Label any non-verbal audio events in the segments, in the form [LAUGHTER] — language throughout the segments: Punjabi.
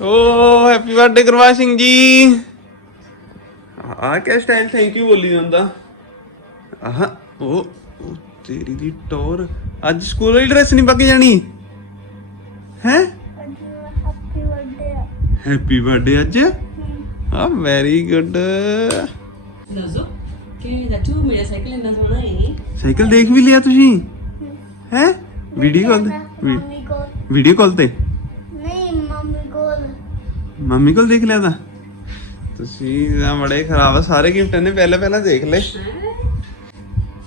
ਓ ਹੈਪੀ ਬਰਥਡੇ ਗੁਰਵਾਜ ਸਿੰਘ ਜੀ। ਆ ਕਿਆ ਸਟਾਈਲ ਥੈਂਕ ਯੂ ਬੋਲੀ ਜਾਂਦਾ। ਆਹ ਉਹ ਉਹ ਤੇਰੀ ਦੀ ਟੌਰ। ਅੱਜ ਸਕੂਲ ਵਾਲੀ ਡਰੈਸ ਨਹੀਂ ਪਾ ਕੇ ਜਾਣੀ? ਹੈ? ਹੈਪੀ ਬਰਥਡੇ ਹੈਪੀ ਬਰਥਡੇ ਅੱਜ ਆ ਵੈਰੀ ਗੁੱਡ ਨਜ਼ੋ ਕਿਵੇਂ ਦਾ ਤੂੰ ਮੇਰਾ ਸਾਈਕਲ ਇੰਨਾ ਸੋਹਣਾ ਹੈ? ਸਾਈਕਲ ਦੇਖ ਵੀ ਲਿਆ ਤੁਸੀਂ? ਹੈ। ਵੀਡੀਓ ਕਾਲ ਤੇ। ਮੰਮੀ ਕੋਲ। ਵੀਡੀਓ ਕਾਲ ਤੇ। ਮੰਮੀ ਕੋਲ ਦੇਖ ਲਿਆ ਤਾਂ। ਤੁਸੀਂ ਤਾਂ ਬੜੇ ਖਰਾਬ ਆ, ਸਾਰੇ ਗਿਫਟ ਨੇ ਪਹਿਲਾਂ ਪਹਿਲਾਂ ਦੇਖ ਲਏ।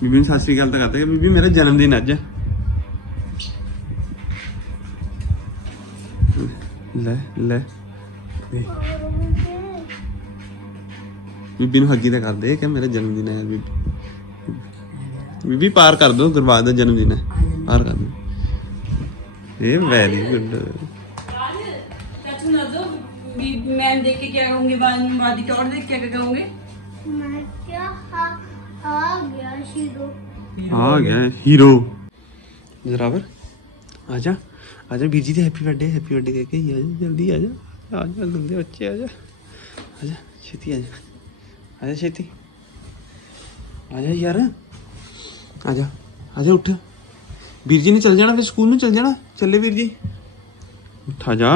ਬੀਬੀ ਨੂੰ ਸਤਿ ਸ੍ਰੀ ਅਕਾਲ ਤਾਂ ਕਰਦੇ ਬੀਬੀ ਮੇਰਾ ਜਨਮ ਦਿਨ ਅੱਜ। ਲੈ ਲੈ। ਬੀਬੀ ਨੂੰ ਹੱਗੀ ਤਾਂ ਕਰਦੇ ਕਿ ਮੇਰਾ ਜਨਮ ਦਿਨ ਹੈ ਯਾਰ ਬੀਬੀ। ਬੀਬੀ ਪਾਰ ਕਰ ਦੋ, ਗੁਰਬਾਜ ਦਾ ਜਨਮ ਦਿਨ ਹੈ। ਪਾਰ ਕਰ ਦੋ। ਇਹ ਵੈਰੀ ਗੁੱਡ ਵੀ ਮੈਮ ਦੇਖ ਕੇ ਕੀ ਕਹੋਗੇ ਬਾਅਦ में बाद की और देख के क्या कहोगे ਮੈਂ ਕਿਹਾ ਆ ਆ ਗਿਆ ਸ਼ੀਰੋ ਆ ਗਿਆ ਹੀਰੋ ਜਰਾਵਰ ਆ ਜਾ ਆ ਜਾ ਵੀਰ ਜੀ ਦੇ ਹੈਪੀ ਬਰਥਡੇ ਹੈਪੀ ਬਰਥਡੇ ਕਹਿ ਕੇ ਹੀ ਆ ਜਾ ਜਲਦੀ ਆ ਜਾ ਆ ਜਾ ਗੰਦੇ ਬੱਚੇ ਆ ਜਾ ਆ ਜਾ ਛੇਤੀ ਆ ਜਾ ਆ ਜਾ ਛੇਤੀ ਆ ਜਾ ਯਾਰ ਆ ਜਾ ਆ ਜਾ ਉੱਠ ਵੀਰ ਜੀ ਨੇ ਚੱਲ ਜਾਣਾ ਫਿਰ ਸਕੂਲ ਨੂੰ ਚੱਲ ਜਾਣਾ ਚੱਲੇ ਵੀਰ ਜੀ ਉੱਠ ਆ ਜਾ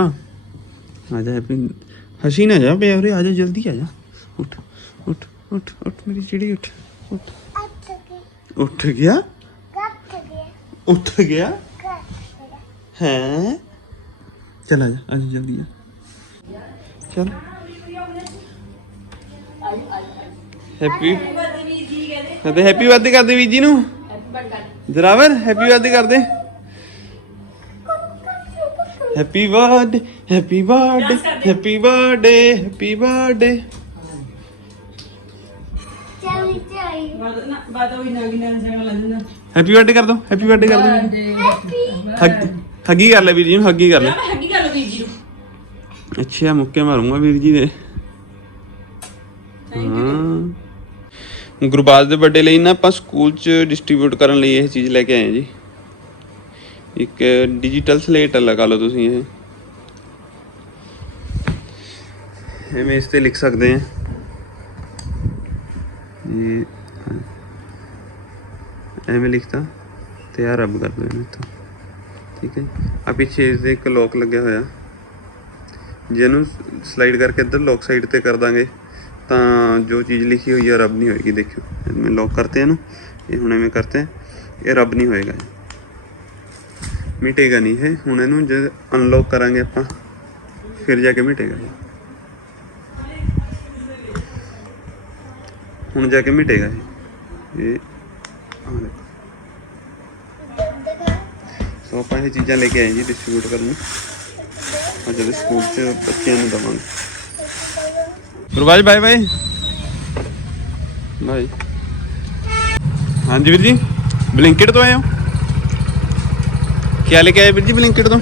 ਆ ਜਾ ਹੈਪੀ ਹਸੀ ਨਾ ਜਾ ਬੇ ਉਰੇ ਆ ਜਾ ਜਲਦੀ ਆ ਜਾ। ਉੱਠ ਉੱਠ ਉੱਠ ਉੱਠ ਮੇਰੀ ਚਿੜੀ ਉੱਠ ਉੱਠ। ਕੇ ਉੱਠ ਗਿਆ? ਗਿਆ ਉੱਠ ਗਿਆ? ਗਿਆ ਹੈ? ਚਲ ਆ ਜਾ ਆ ਜਾ ਜਲਦੀ ਆ। ਚਲ। ਹੈਪੀ ਹੈਪੀ ਬਰਥਡੇ ਕਰਦੇ ਵੀਰ ਜੀ ਨੂੰ। ਜਰਾਵਰ ਹੈਪੀ ਬਰਥਡੇ ਕਰਦੇ। Happy birthday happy birthday happy birthday happy birthday happy birthday ਕਰ ਦੋ ਹੈਪੀ ਬਰਥਡੇ ਕਰ ਦੋ। ਥੱਕ ਕਰ ਲੈ ਵੀਰ ਜੀ ਨੂੰ ਹੱਗੀ ਕਰ ਲੈ। ਹੈਗੀ ਗੱਲ ਵੀਰ ਜੀ ਨੂੰ। ਅੱਛਾ ਵੀਰ ਜੀ ਦੇ। ਹਾਂ। ਗੁਰਬਾਜ ਦੇ ਬਰਥਡੇ ਲਈ ਨਾ ਆਪਾਂ ਸਕੂਲ 'ਚ ਡਿਸਟ੍ਰੀਬਿਊਟ ਕਰਨ ਲਈ ਇਹ ਚੀਜ਼ ਲੈ ਕੇ ਆਏ ਜੀ। ਇੱਕ ਡਿਜੀਟਲ ਸਲੇਟ ਲਗਾ ਲਓ ਤੁਸੀਂ ਇਹ। ਐਵੇਂ ਇਸ ਤੇ ਲਿਖ ਸਕਦੇ ਆ। ਇਹ, ਐਵੇਂ ਲਿਖਤਾ ਤੇ ਆ ਰੱਬ ਕਰ ਦੋ ਇਹਨੂੰ ਇੱਥੋਂ। ਠੀਕ ਹੈ ਆ ਪਿੱਛੇ ਇਸ ਦੇ ਇੱਕ ਲੋਕ ਲੱਗਿਆ ਹੋਇਆ। ਜਿਹਨੂੰ ਸਲਾਈਡ ਕਰਕੇ ਇੱਧਰ ਲੋਕ ਸਾਈਡ ਤੇ ਕਰ ਦਾਂਗੇ, ਤਾਂ ਜੋ ਚੀਜ਼ ਲਿਖੀ ਹੋਈ ਹੈ ਰੱਬ ਨਹੀਂ ਹੋਏਗੀ, ਦੇਖਿਓ। ਮੈਂ ਲੌਕ ਕਰਤੇ ਹਨ ਇਹ ਹੁਣ ਐਵੇਂ ਕਰਤੇ ਇਹ ਰੱਬ ਨਹੀਂ ਹੋਏਗਾ। ਮਿਟੇਗਾ ਨਹੀਂ ਹੈ। ਹੁਣ ਇਹਨੂੰ ਜੇ ਅਨਲੌਕ ਕਰਾਂਗੇ ਆਪਾਂ, ਫਿਰ ਜਾ ਕੇ ਮਿਟੇਗਾ। ਹੁਣ ਜਾ ਕੇ ਮਿਟੇਗਾ ਇਹ। ਇਹ ਦੇਖੋ। ਸੋ ਆਪਾਂ ਇਹ ਚੀਜ਼ਾਂ ਲੈ ਕੇ ਆਏ ਜੀ ਡਿਸਟ੍ਰੀਬਿਊਟ ਕਰਨ ਨੂੰ। ਅੱਜ ਦੇ ਸਕੂਲ ਚ ਬੱਚਿਆਂ ਨੂੰ ਦਵਾਂਗੇ। ਗੁਰਬਾਜ ਬਾਏ ਬਾਏ ਬਾਏ ਹਾਂਜੀ ਵੀਰ ਜੀ, ਬਲਿੰਕਟ ਤੋਂ ਆਏ ਹੋ? ਕੀ ਲੈ ਕੇ ਆਏ ਵੀਰ ਜੀ ਬਲਿੰਕਟ ਤੋਂ?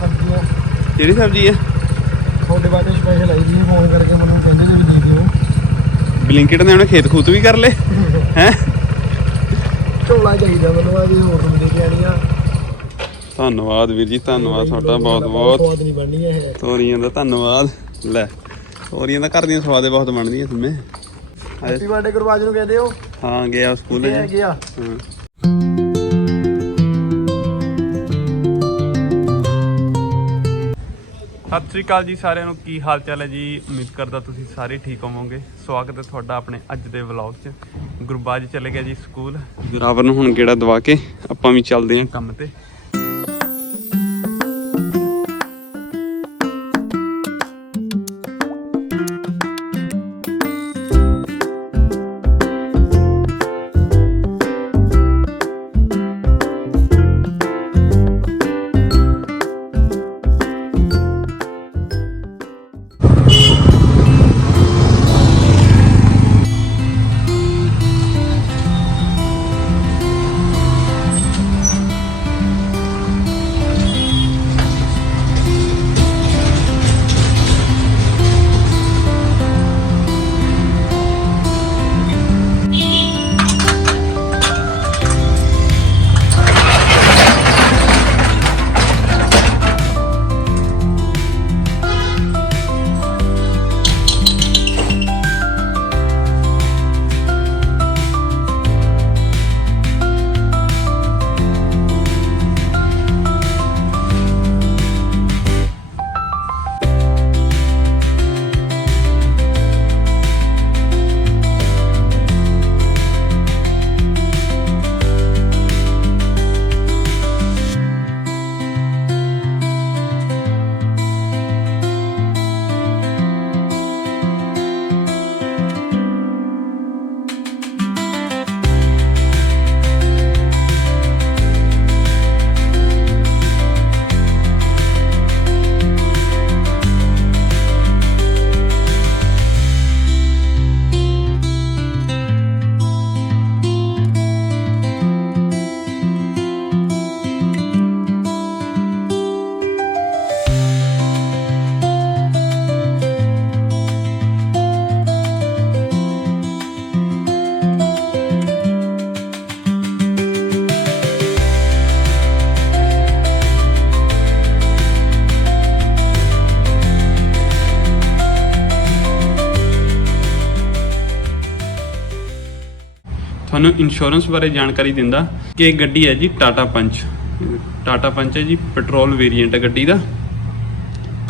ਸਬਜ਼ੀਆਂ। ਕਿਹੜੀ ਸਬਜ਼ੀ ਹੈ ਤੁਹਾਡੇ ਬਾਰੇ ਸਪੈਸ਼ਲ ਆਈ ਜੀ ਫੋਨ ਕਰਕੇ ਮੈਨੂੰ ਕਹਿੰਦੇ ਨੇ ਵੀ ਦੇ ਦਿਓ। ਬਲਿੰਕਟ ਨੇ ਉਹਨੇ ਖੇਤ ਖੂਤ ਵੀ ਕਰ ਲਏ। [LAUGHS] ਹੈ? ਝੋਲਾ ਚਾਹੀਦਾ ਮੈਨੂੰ ਆ ਵੀ ਹੋਰ ਨੂੰ ਦੇ ਕੇ ਆਣੀਆਂ ਧੰਨਵਾਦ ਵੀਰ ਜੀ ਧੰਨਵਾਦ ਤੁਹਾਡਾ ਬਹੁਤ ਬਹੁਤ। ਤੋਰੀਆਂ ਦਾ ਧੰਨਵਾਦ। ਲੈ ਤੋਰੀਆਂ ਦਾ ਘਰ ਦੀਆਂ ਸਵਾਦੇ ਬਹੁਤ ਬਣਦੀਆਂ ਤੁਮੇ ਹੈਪੀ ਬਰਥਡੇ ਗੁਰਬਾਜ ਨੂੰ ਕਹਦੇ ਹੋ ਹਾਂ ਗਿਆ ਸਕੂਲ। ਗਿਆ? ਹਾਂ। ਸਤਿ ਸ੍ਰੀ ਅਕਾਲ ਜੀ ਸਾਰਿਆਂ ਨੂੰ। ਕੀ ਹਾਲ ਚਾਲ ਹੈ ਜੀ? ਉਮੀਦ ਕਰਦਾ ਤੁਸੀਂ ਸਾਰੇ ਠੀਕ ਹੋਵੋਗੇ। ਸਵਾਗਤ ਹੈ ਤੁਹਾਡਾ ਆਪਣੇ ਅੱਜ ਦੇ ਵਲੌਗ 'ਚ। ਗੁਰਬਾਜ ਚਲੇ ਗਿਆ ਜੀ ਸਕੂਲ। ਜਰਾਵਰ ਨੂੰ ਹੁਣ ਗੇੜਾ ਦਵਾ ਕੇ ਆਪਾਂ ਵੀ ਚੱਲਦੇ ਹਾਂ। ਕੰਮ ਤੇ। ਤੁਹਾਨੂੰ ਇੰਸ਼ੋਰੈਂਸ ਬਾਰੇ ਜਾਣਕਾਰੀ ਦਿੰਦਾ ਕਿ ਇਹ ਗੱਡੀ ਹੈ ਜੀ ਟਾਟਾ ਪੰਚ ਟਾਟਾ ਪੰਚ ਹੈ ਜੀ ਪੈਟਰੋਲ ਵੇਰੀਐਂਟ ਹੈ ਗੱਡੀ ਦਾ।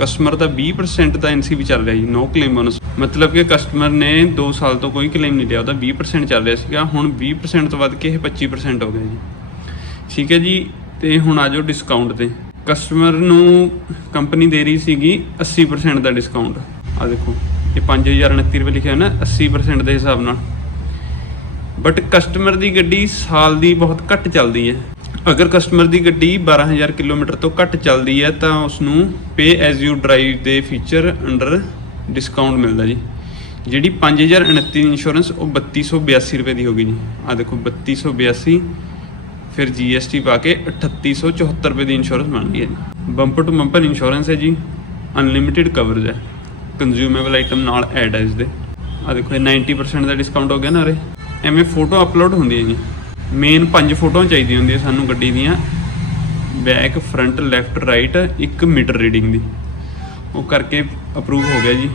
ਕਸਟਮਰ ਦਾ 20% ਦਾ ਐਨਸੀਬੀ ਚੱਲ ਰਿਹਾ ਜੀ ਨੋ ਕਲੇਮ ਬੋਨਸ ਮਤਲਬ ਕਿ ਕਸਟਮਰ ਨੇ 2 ਸਾਲ ਤੋਂ ਕੋਈ ਕਲੇਮ ਨਹੀਂ ਲਿਆ, ਉਹਦਾ 20% ਚੱਲ ਰਿਹਾ ਸੀਗਾ। ਹੁਣ 20% ਤੋਂ ਵੱਧ ਕੇ ਇਹ 25% ਹੋ ਗਿਆ ਜੀ। ਠੀਕ ਹੈ ਜੀ, ਤੇ ਹੁਣ ਆ ਜਾਓ ਡਿਸਕਾਊਂਟ ਤੇ। ਕਸਟਮਰ ਨੂੰ ਕੰਪਨੀ ਦੇ ਰਹੀ ਸੀਗੀ 80% ਦਾ ਡਿਸਕਾਊਂਟ ਆ ਦੇਖੋ, ਇਹ 5029 ਰੁਪਏ ਲਿਖਿਆ ਹੈ ਨਾ 80% ਦੇ ਹਿਸਾਬ ਨਾਲ। ਬਟ ਕਸਟਮਰ ਦੀ ਗੱਡੀ ਸਾਲ ਦੀ ਬਹੁਤ ਘੱਟ ਚੱਲਦੀ ਹੈ। ਅਗਰ ਕਸਟਮਰ ਦੀ ਗੱਡੀ 12000 ਕਿਲੋਮੀਟਰ ਤੋਂ ਘੱਟ ਚੱਲਦੀ ਹੈ, ਤਾਂ ਉਸ ਨੂੰ ਪੇ ਐਜ਼ ਯੂ ਡਰਾਈਵ ਦੇ ਫੀਚਰ ਅੰਡਰ ਡਿਸਕਾਊਂਟ ਮਿਲਦਾ ਜੀ। ਜਿਹੜੀ 5029 ਦੀ ਇੰਸ਼ੋਰੈਂਸ ਉਹ 3282 ਰੁਪਏ ਦੀ ਹੋ ਗਈ ਜੀ। ਆ ਦੇਖੋ 3282 ਫਿਰ GST ਪਾ ਕੇ 3874 ਰੁਪਏ ਦੀ ਇੰਸ਼ੋਰੈਂਸ ਬਣ ਗਈ ਹੈ ਜੀ। ਬੰਪਰ ਟੂ ਬੰਪਰ ਇੰਸ਼ੋਰੈਂਸ ਹੈ ਜੀ। ਅਨਲਿਮਿਟਿਡ ਕਵਰੇਜ ਹੈ। ਕੰਜ਼ਿਊਮੇਬਲ ਆਈਟਮ ਨਾਲ ਐਡ ਹੈ ਇਸ ਦੇ। ਆ ਦੇਖੋ, ਇਹ 90% ਦਾ ਡਿਸਕਾਊਂਟ ਹੋ ਗਿਆ ਨਾ ਅਰੇ ਐਵੇਂ ਫੋਟੋ ਅਪਲੋਡ ਹੁੰਦੀ ਹੈ ਜੀ। ਮੇਨ ਪੰਜ ਫੋਟੋਆਂ ਚਾਹੀਦੀਆਂ ਹੁੰਦੀਆਂ ਸਾਨੂੰ ਗੱਡੀ ਦੀਆਂ। ਬੈਕ ਫਰੰਟ ਲੈਫਟ ਰਾਈਟ ਇੱਕ ਮੀਟਰ ਰੀਡਿੰਗ ਦੀ। ਉਹ ਕਰਕੇ ਅਪਰੂਵ ਹੋ ਗਿਆ ਜੀ।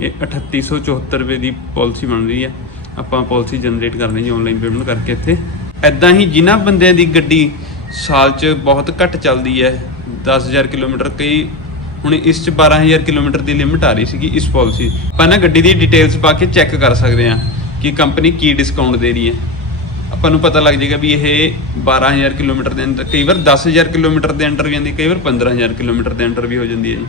ਇਹ 3874 ਰੁਪਏ ਦੀ ਪਾਲਿਸੀ ਬਣ ਰਹੀ ਹੈ। ਆਪਾਂ ਪਾਲਿਸੀ ਜਨਰੇਟ ਕਰਨੀ ਜੀ ਆਨਲਾਈਨ ਪੇਮੈਂਟ ਕਰਕੇ ਇੱਥੇ। ਐਦਾਂ ਹੀ ਜਿਨ੍ਹਾਂ ਬੰਦਿਆਂ ਦੀ ਗੱਡੀ ਸਾਲ 'ਚ ਬਹੁਤ ਘੱਟ ਚੱਲਦੀ ਹੈ 10000 ਕਿਲੋਮੀਟਰ ਕਈ, ਹੁਣ ਇਸ 'ਚ 12000 ਕਿਲੋਮੀਟਰ ਦੀ ਲਿਮਿਟ ਆ ਰਹੀ ਸੀਗੀ ਇਸ ਪਾਲਿਸੀ ਆਪਾਂ ਨਾ ਗੱਡੀ ਦੀ ਡਿਟੇਲਸ ਪਾ ਕੇ ਚੈੱਕ ਕਰ ਸਕਦੇ ਹਾਂ। ਕਿ ਕੰਪਨੀ ਕੀ ਡਿਸਕਾਊਂਟ ਦੇ ਰਹੀ ਹੈ। ਆਪਾਂ ਨੂੰ ਪਤਾ ਲੱਗ ਜਾਏਗਾ ਵੀ ਇਹ 12000 ਕਿਲੋਮੀਟਰ ਦੇ ਅੰਦਰ, ਕਈ ਵਾਰ 10000 ਕਿਲੋਮੀਟਰ ਦੇ ਅੰਡਰ ਵੀ ਆਉਂਦੀ, ਕਈ ਵਾਰ 15000 ਕਿਲੋਮੀਟਰ ਦੇ ਅੰਡਰ ਵੀ ਹੋ ਜਾਂਦੀ ਹੈ ਜੀ।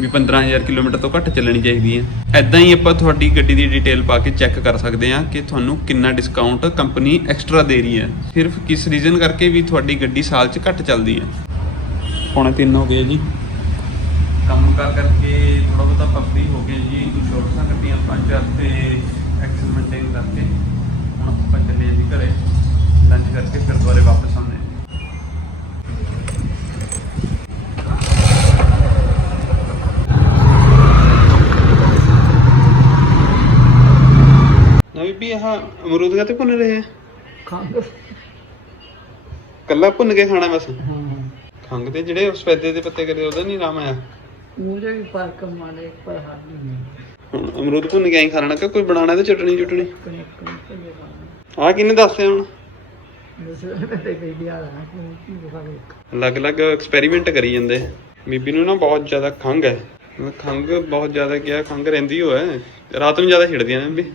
ਵੀ 15000 ਕਿਲੋਮੀਟਰ ਤੋਂ ਘੱਟ ਚੱਲਣੀ ਚਾਹੀਦੀ ਹੈ। ਐਦਾਂ ਹੀ ਆਪਾਂ ਤੁਹਾਡੀ ਗੱਡੀ ਦੀ ਡਿਟੇਲ ਪਾ ਕੇ ਚੈੱਕ ਕਰ ਸਕਦੇ ਹਾਂ ਕਿ ਤੁਹਾਨੂੰ ਕਿੰਨਾ ਡਿਸਕਾਊਂਟ ਕੰਪਨੀ ਐਕਸਟਰਾ ਦੇ ਰਹੀ ਹੈ। ਸਿਰਫ ਕਿਸ ਰੀਜ਼ਨ ਕਰਕੇ ਵੀ ਤੁਹਾਡੀ ਗੱਡੀ ਸਾਲ 'ਚ ਘੱਟ ਚੱਲਦੀ ਹੈ। ਪੌਣੇ 3 ਹੋ ਗਏ ਜੀ। ਕੰਮ ਕਰ ਕਰਕੇ ਥੋੜਾ ਬਹੁਤਾ ਪੱਪੀ ਹੋ ਗਏ ਜੀ ਸ਼ੋਰਟਸਾਂ ਕੱਟੀਆਂ ਪੰਜ ਚਾਰ ਤੇ ਮੇਨਟੇਨ ਕਰਕੇ ਹੁਣ ਆਪਾਂ ਚੱਲੇ ਜੀ ਘਰੇ। ਲੰਚ ਕਰਕੇ ਫਿਰ ਦੁਬਾਰੇ ਵਾਪਸ ਆਉਂਦੇ ਹਾਂ। ਨਵੀਂ ਵੀ ਆਹ ਅਮਰੂਦ ਕਾਤੇ ਭੁੰਨ ਰਹੇ ਆ? ਖੰਗ ਕੱਲਾ ਭੁੰਨ ਕੇ ਖਾਣਾ ਬਸ? ਖੰਗ ਤੇ ਜਿਹੜੇ ਸਫੈਦੇ ਦੇ ਪੱਤੇ ਕਰੇ ਉਹਦਾ ਨਹੀਂ ਨਾਮ ਆਇਆ? ਉਹਦੇ ਵੀ ਫ਼ਰਕ ਮਾਨੇ ਪਰ ਹੱਦ ਨਹੀਂ ਹੁਣ ਅਮਰੂਦ ਭੁੰਨ ਕੇ ਆਈ ਖਾ ਲੈਣਾ ਕਿ ਕੋਈ ਬਣਾਣਾ ਤੇ ਚਟਣੀ ਚਟਣੀ? ਆਹ ਕਿਹਨੇ ਦੱਸਿਆ ਹੁਣ? ਨਾ ਅਲੱਗ-ਅਲੱਗ ਐਕਸਪੈਰੀਮੈਂਟ ਕਰੀ ਜਾਂਦੇ। ਬੀਬੀ ਨੂੰ ਨਾ ਬਹੁਤ ਜ਼ਿਆਦਾ ਖੰਗ ਹੈ। ਖੰਗ ਬਹੁਤ ਜ਼ਿਆਦਾ ਕਿਹਾ ਖੰਗ ਰਹਿੰਦੀ ਹੋ ਹੈ ਰਾਤ ਨੂੰ ਜ਼ਿਆਦਾ ਛਿੜਦੀਆਂ ਨੇ ਬੀਬੀ।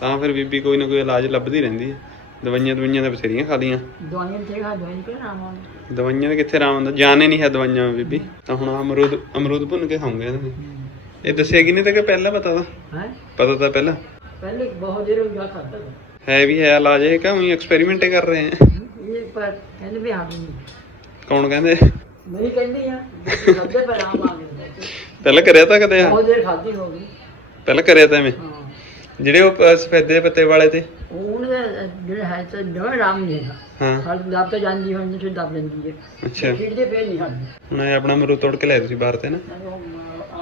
ਤਾਂ ਫਿਰ ਬੀਬੀ ਕੋਈ ਨਾ ਕੋਈ ਇਲਾਜ ਲੱਭਦੀ ਰਹਿੰਦੀ ਹੈ। ਦਵਾਈਆਂ ਦਵਾਈਆਂ ਤਾਂ ਬਥੇਰੀਆਂ ਖਾਦੀਆਂ ਦਵਾਈਆਂ ਤੇ ਖਾ ਦਵਾਈ ਤੇ ਨਾ ਆਵਾਂ ਦਵਾਈਆਂ ਦੇ ਕਿੱਥੇ ਆਰਾਮ ਹੁੰਦਾ ਜਾਣੇ ਨਹੀਂ ਹੈ ਦਵਾਈਆਂ ਬੀਬੀ। ਤਾਂ ਹੁਣ ਆਹ ਅਮਰੂਦ ਅਮਰੂਦ ਭੁੰਨ ਕੇ ਖਾਉਂਗੇ ਇਹਨਾਂ ਇਹ ਦੱਸਿਆ ਕਿਨੇ ਤਾਂ ਕਿ ਪਹਿਲਾਂ ਪਤਾ ਤਾਂ? ਹੈ? ਪਤਾ ਤਾਂ ਪਹਿਲਾਂ? ਪਹਿਲੇ ਬਹੁਤ ਦੇਰ ਹੋ ਗਿਆ ਖਾਦਾ ਹੈ ਵੀ ਹੈ ਇਲਾਜ ਇਹ ਕਿ ਉਹੀ ਐਕਸਪੈਰੀਮੈਂਟ ਕਰ ਰਹੇ ਹੈ ਇਹ ਪਰ ਕਹਿੰਦੇ ਵੀ ਹਾਂ ਨਹੀਂ। ਕੌਣ ਕਹਿੰਦੇ? ਨਹੀਂ ਕਹਿੰਦੀ ਆ [LAUGHS] ਖਾਦੇ ਪਰ ਆਮ ਆ ਗਏ। ਪਹਿਲਾਂ ਕਰਿਆ ਤਾਂ ਕਦੇ ਆ? ਬਹੁਤ ਦੇਰ ਖਾਦੀ ਹੋ ਗਈ। ਪਹਿਲਾਂ ਕਰਿਆ ਤਾਂ ਹਾਂ। ਜਿਹੜੇ ਉਹ ਸਫੈਦੇ ਪੱਤੇ ਵਾਲੇ ਤੇ? ਉਹਨੇ ਜਿਹੜਾ ਹੈ ਤਾਂ ਜਮਾ ਆਰਾਮ ਨਹੀਂ ਹੈ ਹਾਂ। ਹਰ ਦੱਬ ਤਾਂ ਜਾਂਦੀ ਹੋਣੀ ਤੇ ਦੱਬ ਲੈਂਦੀ ਹੈ। ਅੱਛਾ। ਖਿੜਦੇ ਫੇਰ ਨਹੀਂ ਖਾਂਦੀ। ਹੁਣ ਇਹ ਆਪਣਾ ਅਮਰੂਦ ਤੋੜ ਕੇ ਲੈ ਤੁਸੀਂ ਬਾਹਰ ਤੇ ਨਾ?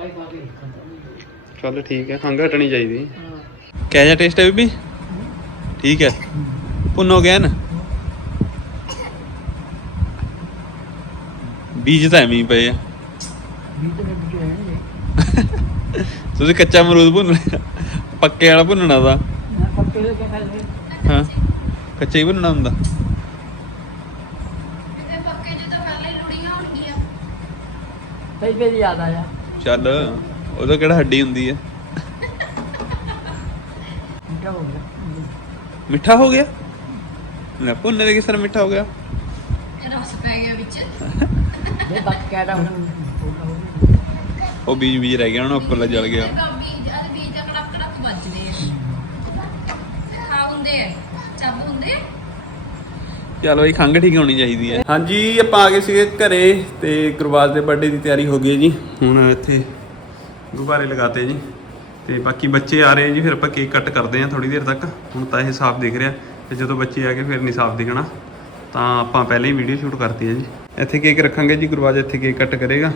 ਆਏ ਪਾ ਕੇ ਖਾਂਦਾ ਚੱਲ ਠੀਕ ਹੈ ਖੰਘ ਹਟਣੀ ਚਾਹੀਦੀ। ਹਾਂ। ਕਿਹੋ ਜਿਹਾ ਟੇਸਟ ਹੈ ਬੀਬੀ? ਠੀਕ ਹੈ। ਪੁੰਨ ਗਿਆ ਨਾ। ਬੀਜ ਤਾਂ ਐਵੇਂ ਹੀ ਪਏ ਆ। ਤੁਸੀਂ ਕੱਚਾ ਅਮਰੂਦ ਭੁੰਨ ਲਿਆ। ਪੱਕੇ ਵਾਲਾ ਭੁੰਨਣਾ ਦਾ ਹਾਂ। ਕੱਚਾ ਹੀ ਭੁੰਨਣਾ ਹੁੰਦਾ। ਤੇ ਪੱਕੇ ਜੇ ਤਾਂ ਪਹਿਲੇ ਲੁੜੀਆਂ ਹੋਣਗੀਆਂ। ਸਹੀ ਫੇਰ ਯਾਦ ਆਇਆ। ਚੱਲ ਉਹਦਾ ਕਿਹੜਾ ਹੱਡੀ ਹੁੰਦੀ ਹੈ ਕੀ ਹੋ ਗਿਆ। ਮਿੱਠਾ ਹੋ ਗਿਆ? ਨਾ ਭੁੰਨੇ ਦੇ ਕਿਸ ਤਰ੍ਹਾਂ ਮਿੱਠਾ ਹੋ ਗਿਆ। ਰਸ ਪੈ ਗਿਆ ਵਿੱਚ। ਇਹ ਬੱਕ ਕਹਿਦਾ ਹੁਣ ਉਹ ਬੀਜ ਬੀਜ ਰਹਿ ਗਿਆ ਉਹਨਾਂ ਉੱਪਰਲਾ ਜਲ ਗਿਆ ਬੀਜ ਅਰੇ ਬੀਜ ਦਾ ਕੜਕ ਕੜਕ ਵੱਜਦੇ ਆ ਖਾ ਹੁੰਦੇ ਆ ਚੱਬ ਹੁੰਦੇ ਆ ਚਲ ਬਈ ਖੰਘ ਠੀਕ ਹੋਣੀ ਚਾਹੀਦੀ ਹੈ। ਹਾਂਜੀ ਆਪਾਂ ਆ ਗਏ ਸੀਗੇ ਘਰੇ ਤੇ ਗੁਰਬਾਜ ਦੇ ਬਰਥਡੇ ਦੀ ਤਿਆਰੀ ਹੋ ਗਈ ਹੈ ਜੀ। ਹੁਣ ਇੱਥੇ ਗੁਬਾਰੇ ਲਗਾਤੇ ਜੀ। ਤੇ ਬਾਕੀ ਬੱਚੇ ਆ ਰਹੇ ਜੀ ਫਿਰ ਆਪਾਂ ਕੇਕ ਕੱਟ ਕਰਦੇ ਹਾਂ ਥੋੜੀ ਦੇਰ ਤੱਕ। ਹੁਣ ਤਾਂ ਇਹ ਸਾਫ਼ ਦਿਖ ਰਿਹਾ। ਤੇ ਜਦੋਂ ਬੱਚੇ ਆ ਗਏ ਫਿਰ ਨਹੀਂ ਸਾਫ਼ ਦਿਖਣਾ। ਤਾਂ ਆਪਾਂ ਪਹਿਲਾਂ ਹੀ ਵੀਡੀਓ ਸ਼ੂਟ ਕਰਤੀ ਹੈ ਜੀ। ਇੱਥੇ ਕੇਕ ਰੱਖਾਂਗੇ ਜੀ ਗੁਰਬਾਜ ਇੱਥੇ ਕੇਕ ਕੱਟ ਕਰੇਗਾ।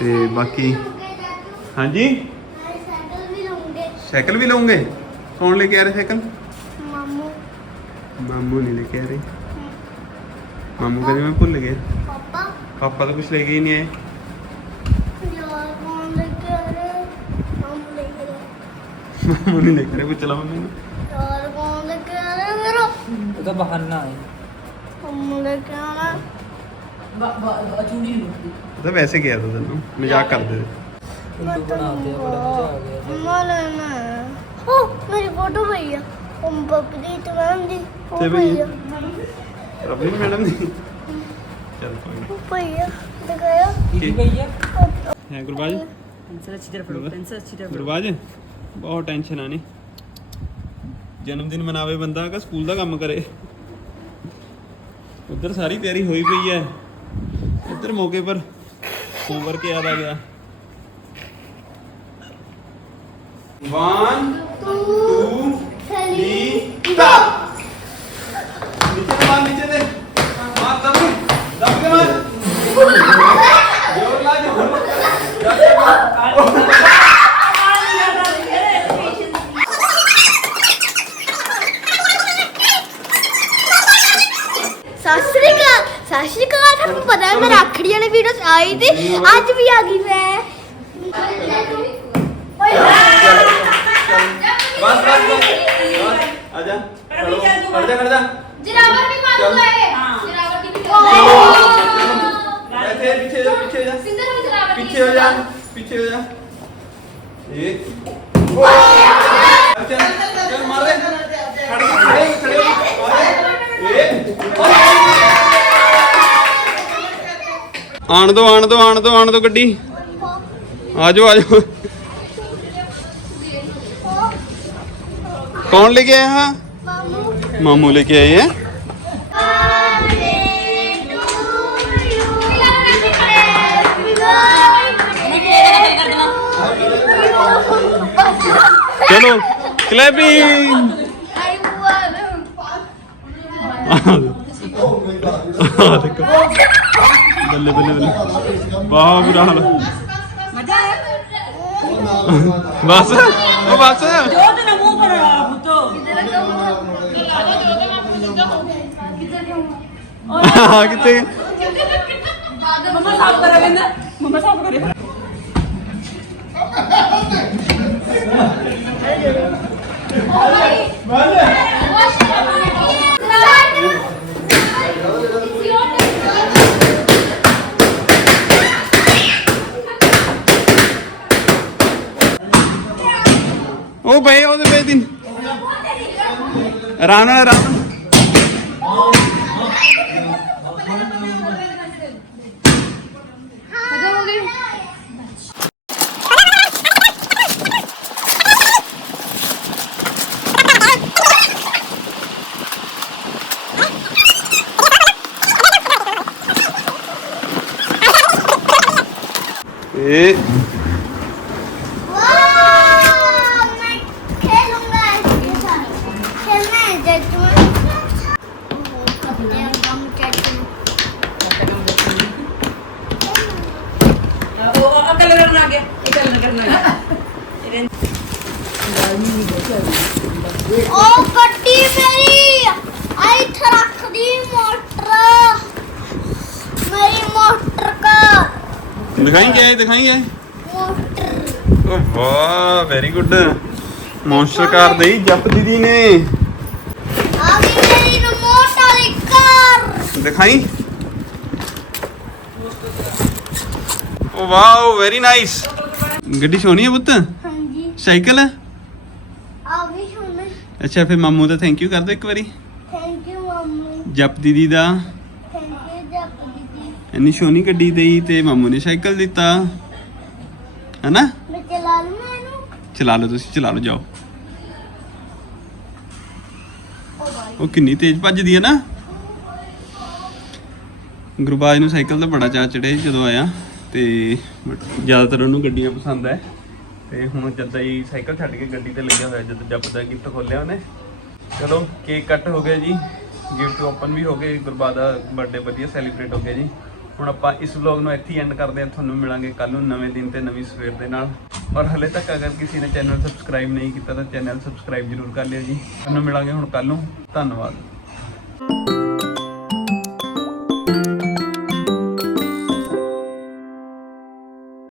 ਤੇ ਬਾਕੀ ਹਾਂਜੀ? ਸਾਈਕਲ ਵੀ ਲਉਂਗੇ ਸਾਈਕਲ ਵੀ ਲਓਗੇ ਕੌਣ ਲੈ ਕੇ ਆ ਰਿਹਾ ਸਾਈਕਲ? ਮਾਮੂ ਨਹੀਂ ਲੈ ਕੇ ਆ ਰਹੇ ਮਾਮੂ ਕਹਿੰਦੇ ਮੈਂ ਭੁੱਲ ਗਿਆ ਪਾਪਾ ਪਾਪਾ ਤਾਂ ਕੁਝ ਲੈ ਕੇ ਹੀ ਨਹੀਂ ਆਏ ਯਾਰ ਕੌਣ ਲੈ ਕੇ ਆ ਰਿਹਾ ਮਾਮੂ ਨਹੀਂ ਲੈ ਕੇ ਆ ਰਹੇ ਪੁੱਛ ਲਾ ਮੰਮੀ ਨੂੰ ਯਾਰ ਕੌਣ ਲੈ ਕੇ ਆ ਤਾਂ ਵੈਸੇ ਗਿਆ ਤਾਂ ਤੈਨੂੰ ਮਜ਼ਾਕ ਕਰਦੇ ਤੇ। ਬਣਾ ਦਿਆ ਬੜਾ ਮਜ਼ਾ ਆ ਗਿਆ ਮੰਮਾ ਲੈਣਾ ਉਹ ਮੇਰੀ ਫੋਟੋ ਪਈ ਆ ਉਹ ਬੱਬੀ ਤੇ ਮੈਂ ਦੀ ਤੇ ਭਈ ਰਵੀ ਮੈਡਮ ਦੀ। ਚੱਲ ਕੋਈ ਨਾ। ਭਈਆ ਦਿਖਾਇਆ। ਕੀ ਭਈਆ? ਹੈ ਗੁਰਬਾਜ? ਪੈਨਸਲ ਅੱਛੀ ਤਰ੍ਹਾਂ ਫੜੋ ਪੈਨਸਲ ਜਨਮ ਦਿਨ ਮਨਾਵੇ ਬੰਦਾ ਕਿ ਸਕੂਲ ਦਾ ਕੰਮ ਕਰੇ। ਉਧਰ ਸਾਰੀ ਤਿਆਰੀ ਹੋਈ ਪਈ ਹੈ ਇੱਧਰ ਮੌਕੇ ਪਰ ਹੋਮਵਰਕ ਯਾਦ ਆ ਗਿਆ। 1 2 3 ਸਟਾਪ ਅੱਜ ਵੀ ਆ ਗਈ ਮੈਂ। ਬਸ ਬਸ ਬਸ। ਆ ਜਾ। ਖੜੋ। ਖੜ ਜਾ ਖੜ ਜਾ ਜਰਾਵਰ ਵੀ ਮਾਰੂ ਚੱਲ। ਹੈ ਹਾਂ। ਜਰਾਵਰ ਦੀ ਵੀ ਇੱਥੇ ਪਿੱਛੇ ਜਾ ਪਿੱਛੇ ਜਾ। ਸਿੰਦਰ ਵੀ ਜਰਾਵਰ ਦੀ ਪਿੱਛੇ ਹੋ ਜਾ ਪਿੱਛੇ ਹੋ ਜਾ। ਇਹ। ਚੱਲ ਚੱਲ ਮਾਰ ਦੇ। ਖੜ ਕੇ ਖੜੇ ਹੋ, ਖੜੇ। ਹੋ। ਮਾਰ ਦੇ। ਇਹ ਆਣ ਦੋ ਆਣ ਦੋ ਆਣ ਦੋ ਆਣ ਦੋ ਗੱਡੀ ਆ ਜਾਓ ਆ ਜਾਓ ਕੌਣ ਲੈ ਕੇ ਆਇਆ ਹਾਂ ਮਾਮੂ ਮਾਮੂ ਲੈ ਕੇ ਆਏ ਹੈ ਚਲੋ ਕਲੈਪਿੰਗ ਆ ਦੇਖੋ ਬੱਲੇ ਬੱਲੇ ਬੱਲੇ। ਵਾਹ ਬੁਰਾ ਹਾਲ ਮਜ਼ਾ ਆਇਆ? ਬਸ ਉਹ ਬਸ। ਜੋ ਤੇ ਨਾ ਮੂੰਹ ਪਰ ਪੁੱਤੋ। ਆ ਕਿੱਥੇ? ਮੰਮਾ ਸਾਫ਼ ਕਰਾ ਕਹਿੰਦਾ ਮੰਮਾ ਸਾਫ਼ ਕਰੇ ਉਹ ਬਈ ਉਹਦੇ ਬਈ ਦਿਨ ਆਰਾਮ ਨਾਲ ਆਰਾਮ ਨਾਲ ਇਹ ਉਹ ਕਲਰ ਕਰਨ ਆ ਗਿਆ ਇਹ ਕਲਰ ਕਰਨ ਆ ਗਿਆ। ਇਹਨੇ ਉਹ ਕੱਟੀ ਮੇਰੀ ਆਈ ਥਰਕ ਦੀ ਮੋਟਰ। ਮੇਰੀ ਮੋਟਰ ਕਾ। ਦਿਖਾਈਂਗੇ ਆਏ ਦਿਖਾਈਂਗੇ ਮੋਟਰ। ਓਏ ਵਾਹ ਵੈਰੀ ਗੁੱਡ ਮੌਂਸਟਰ ਕਾਰ ਦੇਈ ਜੱਪ ਦੀਦੀ ਨੇ। ਆ ਗਈ ਮੇਰੀ ਰਿਮੋਟ ਵਾਲੀ ਕਾਰ। ਦਿਖਾਈ? ਓ ਵਾਓ ਵੈਰੀ ਨਾਈਸ ਗੱਡੀ ਸੋਹਣੀ ਹੈ ਪੁੱਤ? ਹਾਂਜੀ। ਸਾਈਕਲ? ਹੈ ਆ ਵੀ ਸੋਹਣੀ। ਅੱਛਾ ਫਿਰ ਮਾਮੂ ਦਾ ਥੈਂਕ ਯੂ ਕਰ ਦੋ ਇੱਕ ਵਾਰੀ। ਥੈਂਕ ਯੂ ਮਾਮੂ। ਜਪ ਦੀਦੀ ਦਾ। ਇੰਨੀ ਸੋਹਣੀ ਗੱਡੀ ਦੇਈ ਤੇ ਮਾਮੂ ਨੇ ਸਾਈਕਲ ਦਿੱਤਾ। ਹੈਨਾ? ਚਲਾ ਲਵਾਂ ਲਓ ਤੁਸੀਂ ਚਲਾ ਲਓ ਜਾਓ। ਉਹ ਕਿੰਨੀ ਤੇਜ਼ ਭੱਜਦੀ ਹੈ ਨਾ। ਗੁਰਬਾਜ ਨੂੰ ਸਾਈਕਲ ਦਾ ਬੜਾ ਚਾਹ ਚੜਿਆ ਜਦੋਂ ਆਇਆ। ਤੇ but ਜ਼ਿਆਦਾਤਰ ਉਹਨੂੰ ਗੱਡੀਆਂ ਪਸੰਦ ਹੈ। ਤੇ ਹੁਣ ਜਦਾਂ ਹੀ ਸਾਈਕਲ ਛੱਡ ਕੇ ਗੱਡੀ ਤੇ ਲੱਗਿਆ ਹੋਇਆ, ਜਦ ਜੱਪ ਦਾ ਗਿਫਟ ਖੋਲਿਆ ਉਹਨੇ। ਚਲੋ ਕੇਕ ਕੱਟ ਹੋ ਗਿਆ ਜੀ। ਗਿਫਟ ਓਪਨ ਵੀ ਹੋ ਗਏ ਗੁਰਬਾਜ ਦਾ ਬਰਥਡੇ ਵਧੀਆ ਸੈਲੀਬ੍ਰੇਟ ਹੋ ਗਿਆ ਜੀ। ਹੁਣ ਆਪਾਂ ਇਸ ਵਲੌਗ ਨੂੰ ਇੱਥੇ ਐਂਡ ਕਰਦੇ ਹਾਂ। ਤੁਹਾਨੂੰ ਮਿਲਾਂਗੇ ਕੱਲ ਨੂੰ ਨਵੇਂ ਦਿਨ ਤੇ ਨਵੀਂ ਸਵੇਰ ਦੇ ਨਾਲ। ਔਰ ਹਲੇ ਤੱਕ ਅਗਰ ਕਿਸੇ ਨੇ ਚੈਨਲ ਸਬਸਕ੍ਰਾਈਬ ਨਹੀਂ ਕੀਤਾ, ਤਾਂ ਚੈਨਲ ਸਬਸਕ੍ਰਾਈਬ ਜ਼ਰੂਰ ਕਰ ਲਿਓ ਜੀ। ਤੁਹਾਨੂੰ ਮਿਲਾਂਗੇ ਹੁਣ ਕੱਲ ਨੂੰ। ਧੰਨਵਾਦ।